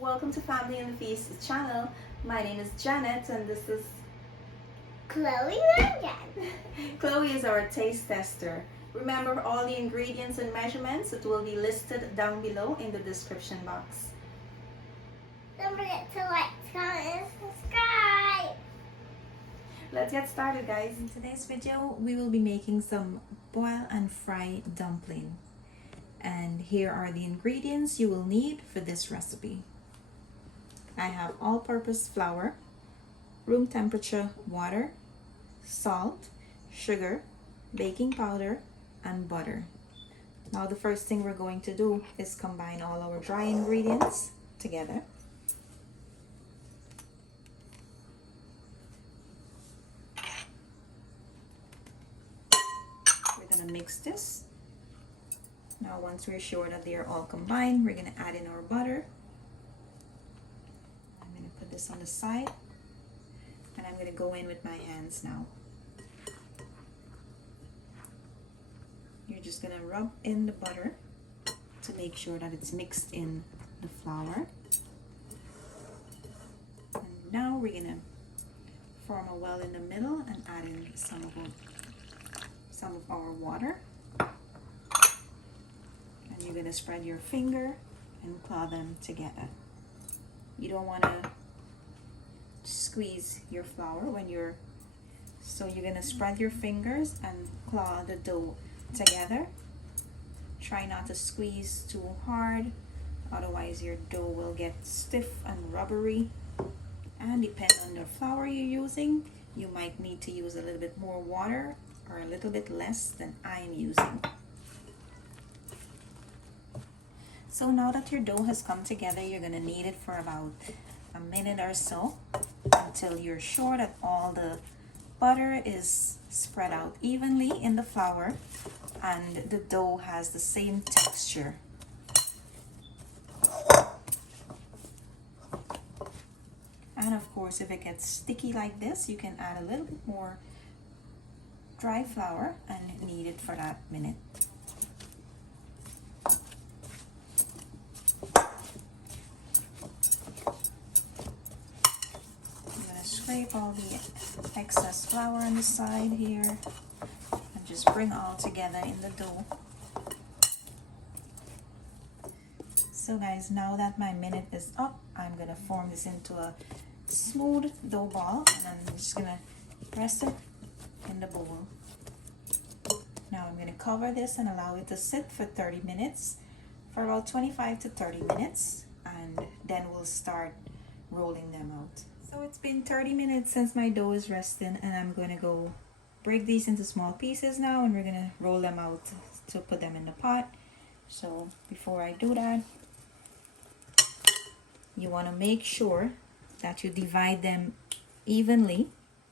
Welcome to Family and Feast channel. My name is Janet and this is Chloe Rangan. Chloe is our taste tester. Remember all the ingredients and measurements, it will be listed down below in the description box. Don't forget to like, comment, and subscribe. Let's get started, guys. In today's video, we will be making some boil and fry dumpling. And here are the ingredients you will need for this recipe. I have all-purpose flour, room temperature water, salt, sugar, baking powder, and butter. Now the first thing we're going to do is combine all our dry ingredients together. We're going to mix this. Now once we're sure that they are all combined, we're going to add in our butter. I'm going to put this on the side and I'm going to go in with my hands now. You're just going to rub in the butter to make sure that it's mixed in the flour. And now we're going to form a well in the middle and add in some of our water. And you're going to spread your finger and claw them together. You don't want to squeeze your flour so you're going to spread your fingers and claw the dough together. Try not to squeeze too hard, otherwise your dough will get stiff and rubbery. And depending on the flour you're using, you might need to use a little bit more water or a little bit less than I'm using. So now that your dough has come together, you're going to knead it for about a minute or so until you're sure that all the butter is spread out evenly in the flour and the dough has the same texture. And of course, if it gets sticky like this, you can add a little bit more dry flour and knead it for that minute. Scrape all the excess flour on the side here and just bring all together in the dough. So guys, now that my minute is up, I'm going to form this into a smooth dough ball and I'm just going to rest it in the bowl. Now I'm going to cover this and allow it to sit for 30 minutes, for about 25 to 30 minutes, and then we'll start rolling them out. So it's been 30 minutes since my dough is resting and I'm going to go break these into small pieces now and we're going to roll them out to put them in the pot. So before I do that, you want to make sure that you divide them evenly.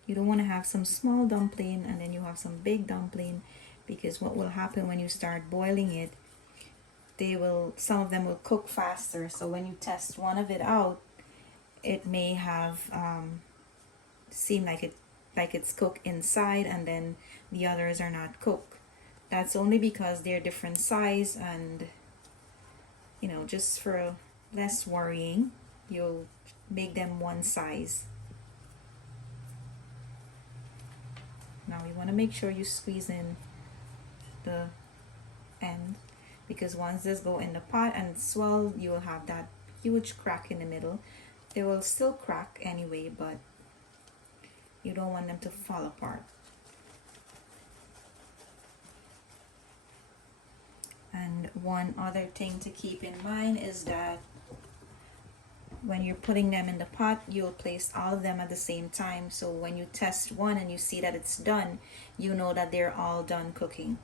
You don't want to have some small dumpling and then you have some big dumpling, because what will happen when you start boiling it, some of them will cook faster. So when you test one of it out, it may have seem like it's cooked inside and then the others are not cooked. That's only because they're different size, and you know, just for less worrying, you'll make them one size. Now you want to make sure you squeeze in the end, because once this go in the pot and swell, you will have that huge crack in the middle. They will still crack anyway, but you don't want them to fall apart. And one other thing to keep in mind is that when you're putting them in the pot, you'll place all of them at the same time. So when you test one and you see that it's done, you know that they're all done cooking.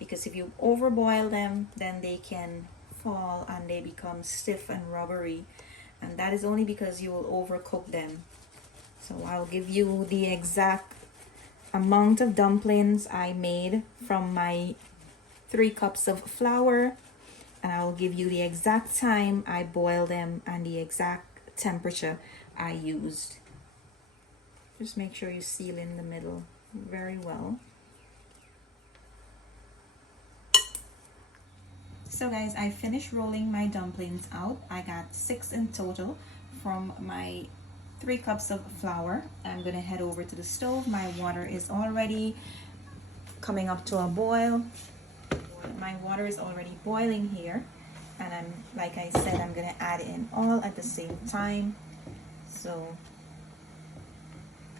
Because if you overboil them, then they can fall and they become stiff and rubbery, and that is only because you will overcook them. So I'll give you the exact amount of dumplings I made from my 3 cups of flour, and I will give you the exact time I boiled them and the exact temperature I used. Just make sure you seal in the middle very well. So guys, I finished rolling my dumplings out. I got 6 in total from my 3 cups of flour. I'm gonna head over to the stove. My water is already coming up to a boil. My water is already boiling here, and like I said, I'm gonna add in all at the same time. So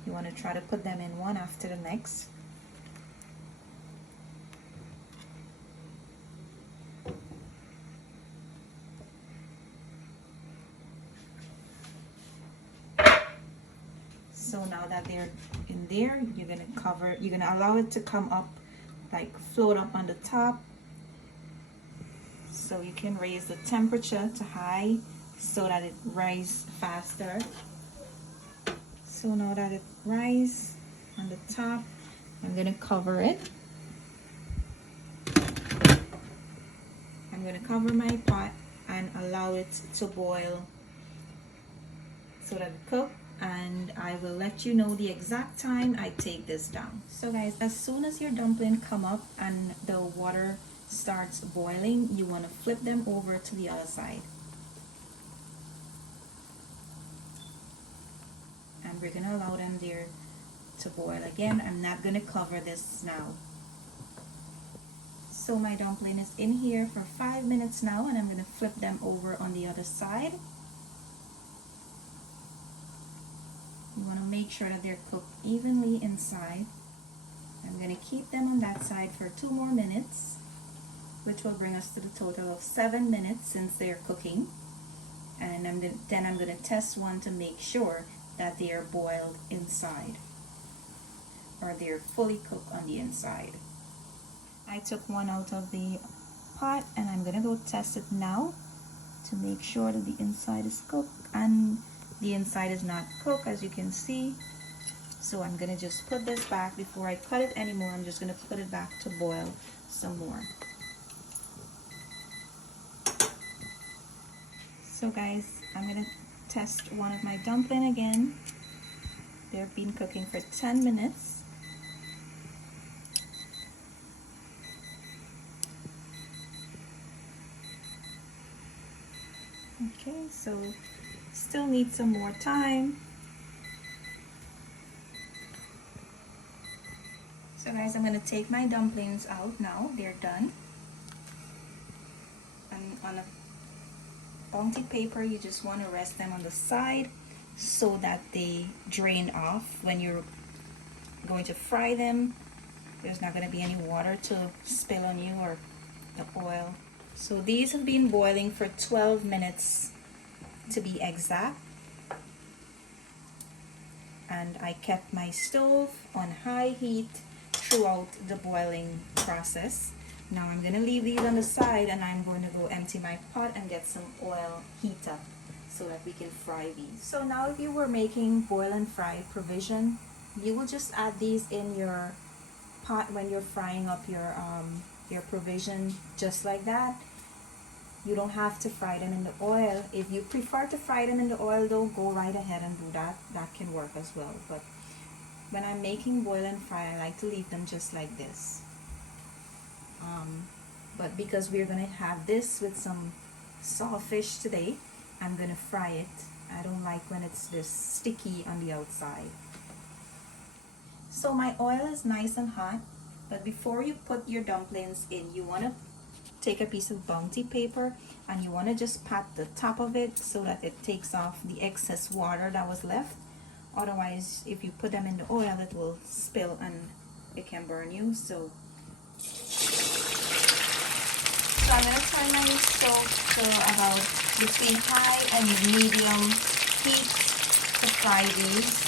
you want to try to put them in one after the next. So now that they're in there, you're gonna allow it to come up, like float up on the top. So you can raise the temperature to high so that it rises faster. So now that it rises on the top, I'm gonna cover it. I'm gonna cover my pot and allow it to boil so that it cooks, and I will let you know the exact time I take this down. So guys, as soon as your dumpling come up and the water starts boiling, you want to flip them over to the other side. And we're gonna allow them there to boil again. I'm not gonna cover this now. So my dumpling is in here for 5 minutes now, and I'm gonna flip them over on the other side. You want to make sure that they're cooked evenly inside. I'm going to keep them on that side for 2 more minutes, which will bring us to the total of 7 minutes since they're cooking. And then I'm going to test one to make sure that they are boiled inside, or they're fully cooked on the inside. I took one out of the pot, and I'm going to go test it now to make sure that the inside is cooked, and the inside is not cooked, as you can see. So I'm gonna just put this back before I cut it anymore. I'm just gonna put it back to boil some more. So guys, I'm gonna test one of my dumpling again. They've been cooking for 10 minutes. Okay, so still need some more time. So guys, I'm going to take my dumplings out now. They're done. And on a bounty paper, you just want to rest them on the side so that they drain off. When you're going to fry them, there's not going to be any water to spill on you or the oil. So these have been boiling for 12 minutes to be exact, and I kept my stove on high heat throughout the boiling process. Now I'm going to leave these on the side, and I'm going to go empty my pot and get some oil heat up so that we can fry these. So now if you were making boil and fry provision, you will just add these in your pot when you're frying up your provision, just like that. You don't have to fry them in the oil. If you prefer to fry them in the oil though, go right ahead and do that. That can work as well. But when I'm making boil and fry, I like to leave them just like this. But because we're going to have this with some sawfish today, I'm going to fry it. I don't like when it's this sticky on the outside. So my oil is nice and hot, but before you put your dumplings in, you want to take a piece of bounty paper and you want to just pat the top of it so that it takes off the excess water that was left. Otherwise, if you put them in the oil, it will spill and it can burn you. So I'm going to turn my stove to about between high and medium heat to fry these.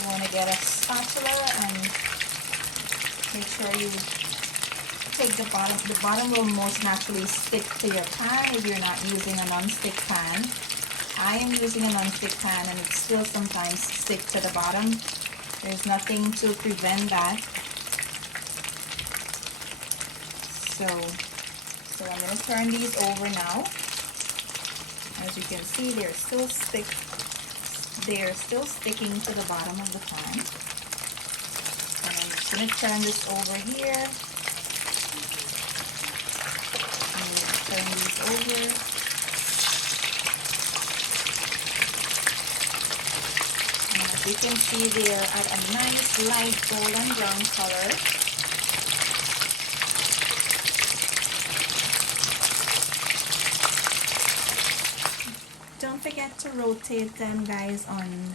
You want to get a spatula and make sure you take the bottom. The bottom will most naturally stick to your pan if you're not using a non-stick pan. I am using a non-stick pan and it still sometimes sticks to the bottom. There's nothing to prevent that. So I'm going to turn these over now. As you can see, they're still sticking to the bottom of the pan. And I'm gonna turn this over here. Turn these over. And as you can see, they are at a nice light golden brown color. Don't forget to rotate them, guys, on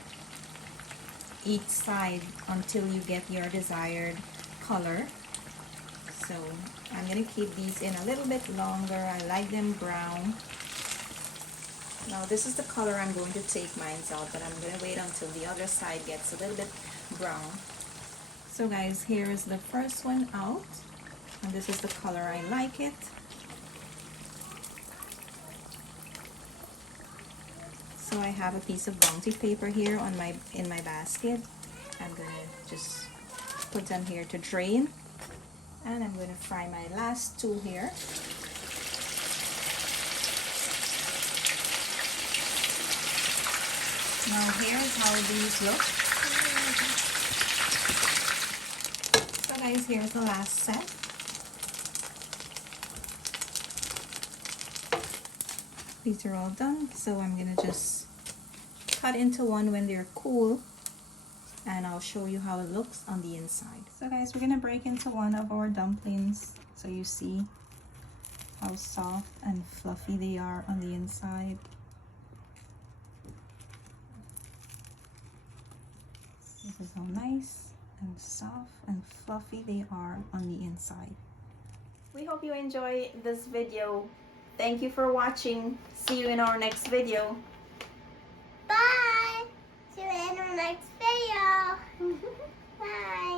each side until you get your desired color. So I'm going to keep these in a little bit longer. I like them brown. Now this is the color I'm going to take mine out, but I'm going to wait until the other side gets a little bit brown. So guys, here is the first one out, and this is the color I like it. So I have a piece of bounty paper here on in my basket. I'm going to just put them here to drain. And I'm going to fry my last two here. Now here's how these look. So guys, here's the last set. These are all done, so I'm going to just cut into one when they're cool, and I'll show you how it looks on the inside. So guys, we're going to break into one of our dumplings so you see how soft and fluffy they are on the inside. This is how nice and soft and fluffy they are on the inside. We hope you enjoy this video. Thank you for watching. See you in our next video. Bye. See you in our next video. Bye.